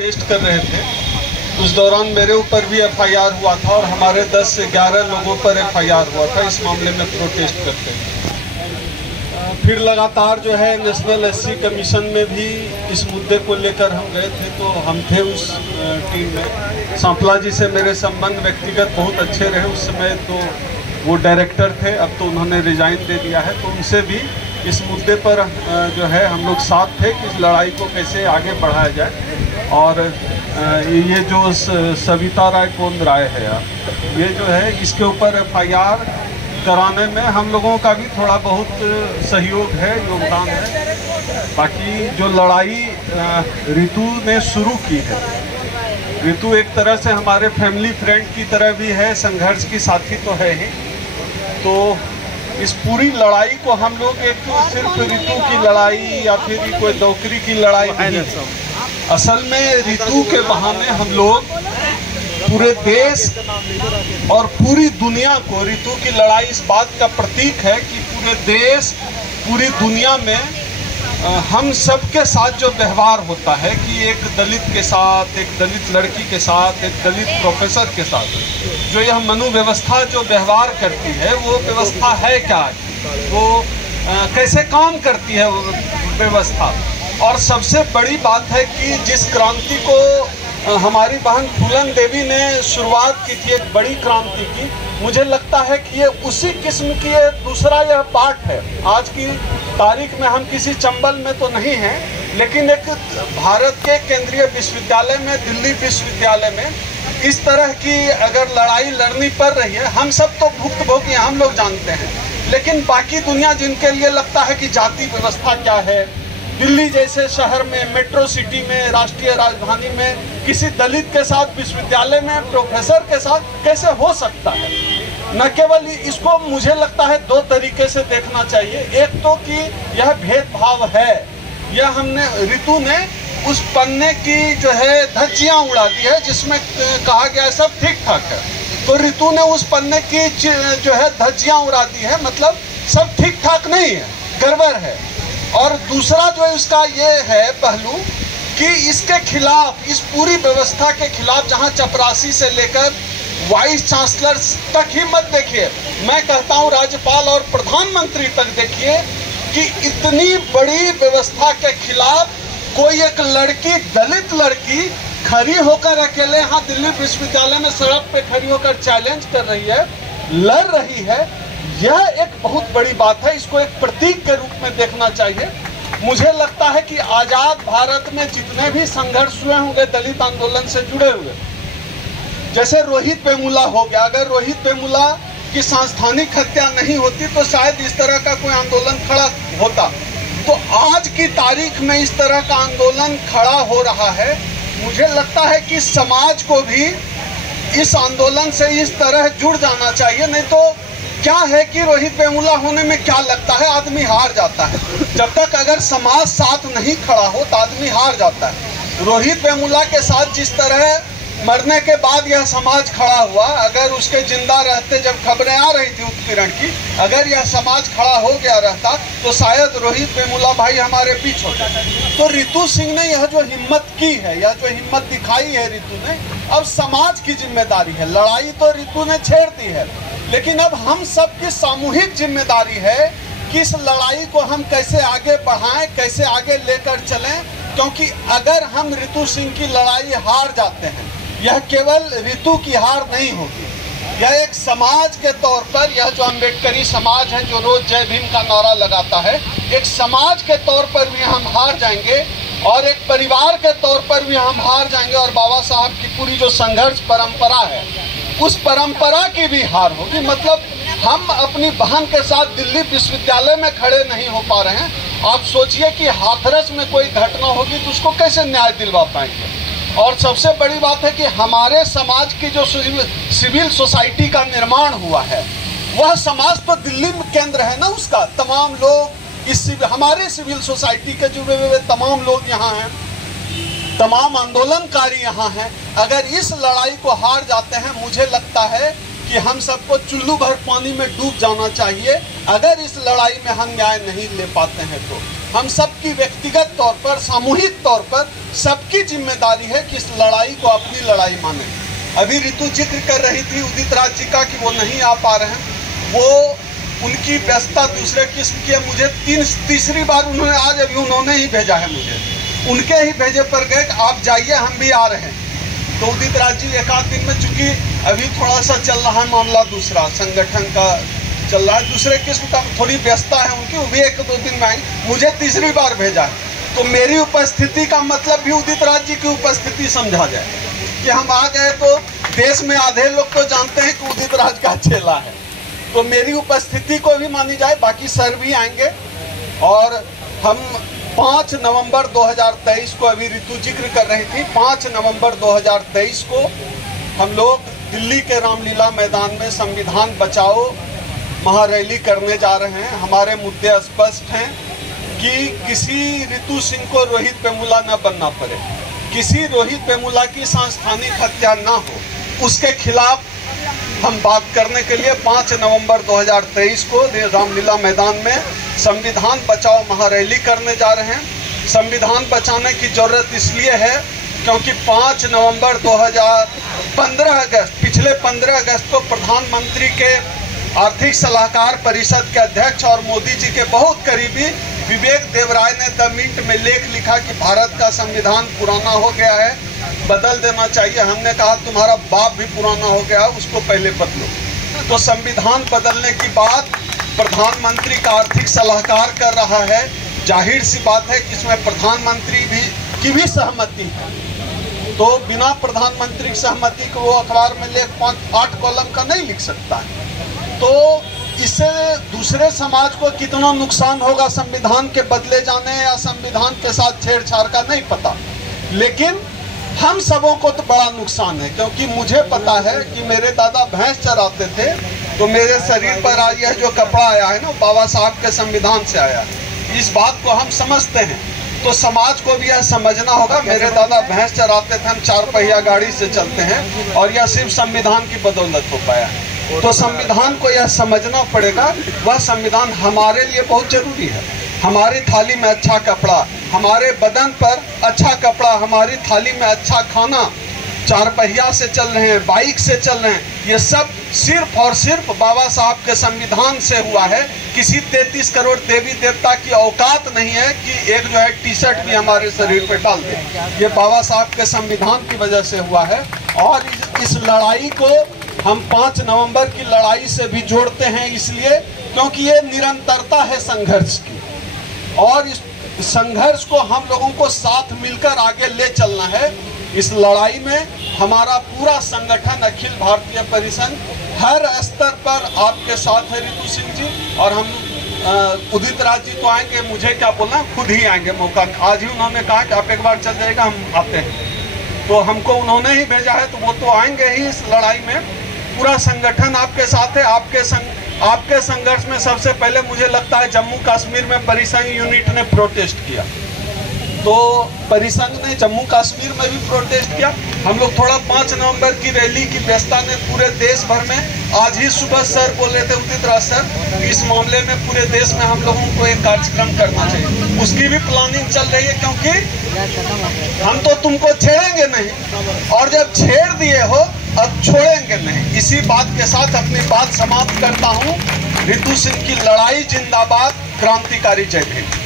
Test कर रहे थे। उस दौरान मेरे ऊपर भी एफआईआर हुआ था और हमारे 10 से 11 लोगों पर एफआईआर हुआ था इस मामले में प्रोटेस्ट करते हैं। फिर लगातार जो है नेशनल एससी कमीशन में भी इस मुद्दे को लेकर हम गए थे, तो हम थे उस टीम में। सांपला जी से मेरे संबंध व्यक्तिगत बहुत अच्छे रहे उस समय, तो वो डायरेक्टर थे, अब तो उन्होंने रिजाइन दे दिया है। तो उनसे भी इस मुद्दे पर जो है हम लोग साथ थे कि इस लड़ाई को कैसे आगे बढ़ाया जाए। और ये जो सविता राय कौन राय है यार, ये जो है इसके ऊपर एफआईआर कराने में हम लोगों का भी थोड़ा बहुत सहयोग है, योगदान है। बाकी जो लड़ाई रितु ने शुरू की है, रितु एक तरह से हमारे फैमिली फ्रेंड की तरह भी है, संघर्ष की साथी तो है ही। तो इस पूरी लड़ाई को हम लोग एक सिर्फ रितु की लड़ाई या फिर कोई दौकरी की लड़ाई नहीं, असल में रितु के बहाने हम लोग पूरे देश और पूरी दुनिया को, रितु की लड़ाई इस बात का प्रतीक है कि पूरे देश पूरी दुनिया में हम सबके साथ जो व्यवहार होता है कि एक दलित के साथ, एक दलित लड़की के साथ, एक दलित प्रोफेसर के साथ जो यह मनुव्यवस्था जो व्यवहार करती है, वो व्यवस्था है क्या, वो कैसे काम करती है वो व्यवस्था। और सबसे बड़ी बात है कि जिस क्रांति को हमारी बहन फूलन देवी ने शुरुआत की थी, एक बड़ी क्रांति की, मुझे लगता है कि ये उसी किस्म की दूसरा यह पार्ट है। आज की तारीख में हम किसी चंबल में तो नहीं हैं, लेकिन एक भारत के केंद्रीय विश्वविद्यालय में, दिल्ली विश्वविद्यालय में इस तरह की अगर लड़ाई लड़नी पड़ रही है, हम सब तो भुक्तभोगी हम लोग जानते हैं, लेकिन बाकी दुनिया जिनके लिए लगता है कि जाति व्यवस्था क्या है, दिल्ली जैसे शहर में, मेट्रो सिटी में, राष्ट्रीय राजधानी में किसी दलित के साथ विश्वविद्यालय में प्रोफेसर के साथ कैसे हो सकता है। न केवल इसको मुझे लगता है दो तरीके से देखना चाहिए। एक तो कि यह भेदभाव है, यह हमने, रितु ने उस पन्ने की जो है धज्जियां उड़ा दी है जिसमें कहा गया है सब ठीक ठाक है। तो रितु ने उस पन्ने की जो है धज्जियां उड़ा दी है, मतलब सब ठीक ठाक नहीं है, गड़बड़ है। और दूसरा जो इसका ये है पहलू कि इसके खिलाफ, इस पूरी व्यवस्था के खिलाफ, जहां चपरासी से लेकर वाइस चांसलर तक ही मत देखिए, मैं कहता हूं राज्यपाल और प्रधानमंत्री तक देखिए कि इतनी बड़ी व्यवस्था के खिलाफ कोई एक लड़की, दलित लड़की खड़ी होकर अकेले यहाँ दिल्ली विश्वविद्यालय में सड़क पे खड़ी होकर चैलेंज कर रही है, लड़ रही है, यह एक बहुत बड़ी बात है। इसको एक प्रतीक के रूप में देखना चाहिए। मुझे लगता है कि आजाद भारत में जितने भी संघर्ष हुए होंगे दलित आंदोलन से जुड़े हुए, जैसे रोहित वेमुला हो गया, अगर रोहित वेमुला की सांस्थानिक हत्या नहीं होती तो शायद इस तरह का कोई आंदोलन खड़ा होता। तो आज की तारीख में इस तरह का आंदोलन खड़ा हो रहा है। मुझे लगता है कि समाज को भी इस आंदोलन से इस तरह जुड़ जाना चाहिए। नहीं तो क्या है कि रोहित वेमुला होने में क्या लगता है, आदमी हार जाता है। जब तक अगर समाज साथ नहीं खड़ा हो तो आदमी हार जाता है। रोहित वेमुला के साथ जिस तरह मरने के बाद यह समाज खड़ा हुआ, अगर उसके जिंदा रहते जब खबरें आ रही थी उत्पीड़न की, अगर यह समाज खड़ा हो गया रहता तो शायद रोहित वेमुला भाई हमारे पीछे होते। तो रितु सिंह ने यह जो हिम्मत की है, यह जो हिम्मत दिखाई है रितु ने, अब समाज की जिम्मेदारी है। लड़ाई तो रितु ने छेड़ दी है, लेकिन अब हम सबकी सामूहिक जिम्मेदारी है कि इस लड़ाई को हम कैसे आगे बढ़ाएं, कैसे आगे लेकर चलें। क्योंकि अगर हम रितु सिंह की लड़ाई हार जाते हैं, यह केवल रितु की हार नहीं होगी, यह एक समाज के तौर पर, यह जो अम्बेडकरी समाज है जो रोज जय भीम का नारा लगाता है, एक समाज के तौर पर भी हम हार जाएंगे और एक परिवार के तौर पर भी हम हार जाएंगे। और बाबा साहब की पूरी जो संघर्ष परंपरा है, उस परंपरा की भी हार होगी। मतलब हम अपनी बहन के साथ दिल्ली विश्वविद्यालय में खड़े नहीं हो पा रहे हैं। आप सोचिए कि हाथरस में कोई घटना होगी तो उसको कैसे न्याय दिलवा पाएंगे। और सबसे बड़ी बात है कि हमारे समाज की जो सिविल सोसाइटी का निर्माण हुआ है, वह समाज तो दिल्ली में केंद्र है ना उसका। तमाम लोग इस हमारे सिविल सोसाइटी के जुड़े हुए तमाम लोग यहाँ हैं, तमाम आंदोलनकारी यहाँ हैं। अगर इस लड़ाई को हार जाते हैं, मुझे लगता है कि हम सबको चुल्लू भर पानी में डूब जाना चाहिए, अगर इस लड़ाई में हम न्याय नहीं ले पाते हैं तो। हम सबकी व्यक्तिगत तौर पर, सामूहिक तौर पर सबकी जिम्मेदारी है कि इस लड़ाई को अपनी लड़ाई माने। अभी ऋतु जिक्र कर रही थी उदित राज जी का कि वो नहीं आ पा रहे हैं, वो उनकी व्यस्तता दूसरे किस्म की है। मुझे तीसरी बार उन्होंने, आज अभी उन्होंने ही भेजा है मुझे, उनके ही भेजे पर गए कि आप जाइए, हम भी आ रहे हैं। तो उदित राज जी एक आध दिन में, चूंकि अभी थोड़ा सा चल रहा है मामला, दूसरा संगठन का चल रहा है, दूसरे किस्म का थोड़ी व्यस्तता है उनकी, वो भी 1-2 दिन में आएंगे। मुझे तीसरी बार भेजा है, तो मेरी उपस्थिति का मतलब भी उदित राज जी की उपस्थिति समझा जाए कि हम आ गए। तो देश में आधे लोग तो जानते हैं कि उदित राज का चेला है, तो मेरी उपस्थिति को भी मानी जाए। बाकी सर भी आएंगे और हम 5 नवंबर 2023 को, अभी ऋतु जिक्र कर रही थी, 5 नवंबर 2023 को हम लोग दिल्ली के रामलीला मैदान में संविधान बचाओ महारैली करने जा रहे हैं। हमारे मुद्दे स्पष्ट हैं कि किसी ऋतु सिंह को रोहित वेमुला न बनना पड़े, किसी रोहित वेमुला की सांस्थानिक हत्या न हो, उसके खिलाफ हम बात करने के लिए 5 नवंबर 2023 को रामलीला मैदान में संविधान बचाओ महारैली करने जा रहे हैं। संविधान बचाने की जरूरत इसलिए है क्योंकि 5 नवंबर 2015 पिछले 15 अगस्त को प्रधानमंत्री के आर्थिक सलाहकार परिषद के अध्यक्ष और मोदी जी के बहुत करीबी विवेक देवराय ने द मिंट में लेख लिखा कि भारत का संविधान पुराना हो गया है, बदल देना चाहिए। हमने कहा तुम्हारा बाप भी पुराना हो गया, उसको पहले बदलो। तो संविधान बदलने की बात प्रधानमंत्री का आर्थिक सलाहकार कर रहा है। जाहिर सी बात है कि इसमें प्रधानमंत्री की भी सहमति है, तो बिना प्रधानमंत्री की सहमति को वो अखबार में लेख 5-8 कॉलम का नहीं लिख सकता है। तो इससे दूसरे समाज को कितना नुकसान होगा संविधान के बदले जाने या संविधान के साथ छेड़छाड़ का नहीं पता, लेकिन हम सबों को तो बड़ा नुकसान है। क्योंकि मुझे पता है कि मेरे दादा भैंस चराते थे, तो मेरे शरीर पर आज यह जो कपड़ा आया है ना, बाबा साहब के संविधान से आया है। इस बात को हम समझते हैं, तो समाज को भी यह समझना होगा। मेरे दादा भैंस चराते थे, हम 4 पहिया गाड़ी से चलते हैं, और यह सिर्फ संविधान की बदौलत हो पाया है। तो संविधान को यह समझना पड़ेगा, वह संविधान हमारे लिए बहुत जरूरी है। हमारी थाली में अच्छा कपड़ा, हमारे बदन पर अच्छा कपड़ा, हमारी थाली में अच्छा खाना, 4 पहिया से चल रहे हैं, बाइक से चल रहे हैं, ये सब सिर्फ और सिर्फ बाबा साहब के संविधान से हुआ है। किसी 33 करोड़ देवी देवता की औकात नहीं है कि एक जो है टी-शर्ट भी हमारे शरीर पे डाल दे। ये बाबा साहब के संविधान की वजह से हुआ है। और इस लड़ाई को हम 5 नवंबर की लड़ाई से भी जोड़ते हैं, इसलिए क्योंकि ये निरंतरता है संघर्ष की, और इस संघर्ष को हम लोगों को साथ मिलकर आगे ले चलना है। इस लड़ाई में हमारा पूरा संगठन अखिल भारतीय परिसंघ हर स्तर पर आपके साथ है ऋतु सिंह जी। और हम उदित राज जी तो आएंगे, मुझे क्या बोलना, खुद ही आएंगे। मौका आज ही उन्होंने कहा कि आप एक बार चल जाएगा, हम आते हैं, तो हमको उन्होंने ही भेजा है, तो वो तो आएंगे ही। इस लड़ाई में पूरा संगठन आपके साथ है। आपके संघर्ष में सबसे पहले मुझे लगता है जम्मू कश्मीर में परिसंघ यूनिट ने प्रोटेस्ट किया, तो परिसंघ ने जम्मू कश्मीर में भी प्रोटेस्ट किया। हम लोग थोड़ा 5 नवंबर की रैली की व्यस्तता ने पूरे देश भर में, आज ही सुबह सर बोल रहे थे उदित राज सर, इस मामले में पूरे देश में हम लोगों को एक कार्यक्रम करना चाहिए, उसकी भी प्लानिंग चल रही है। क्योंकि हम तो तुमको छेड़ेंगे नहीं, और जब छेड़ दिए हो अब छोड़ेंगे नहीं। इसी बात के साथ अपनी बात समाप्त करता हूँ। ऋतु सिंह की लड़ाई जिंदाबाद, क्रांतिकारी जय भीम।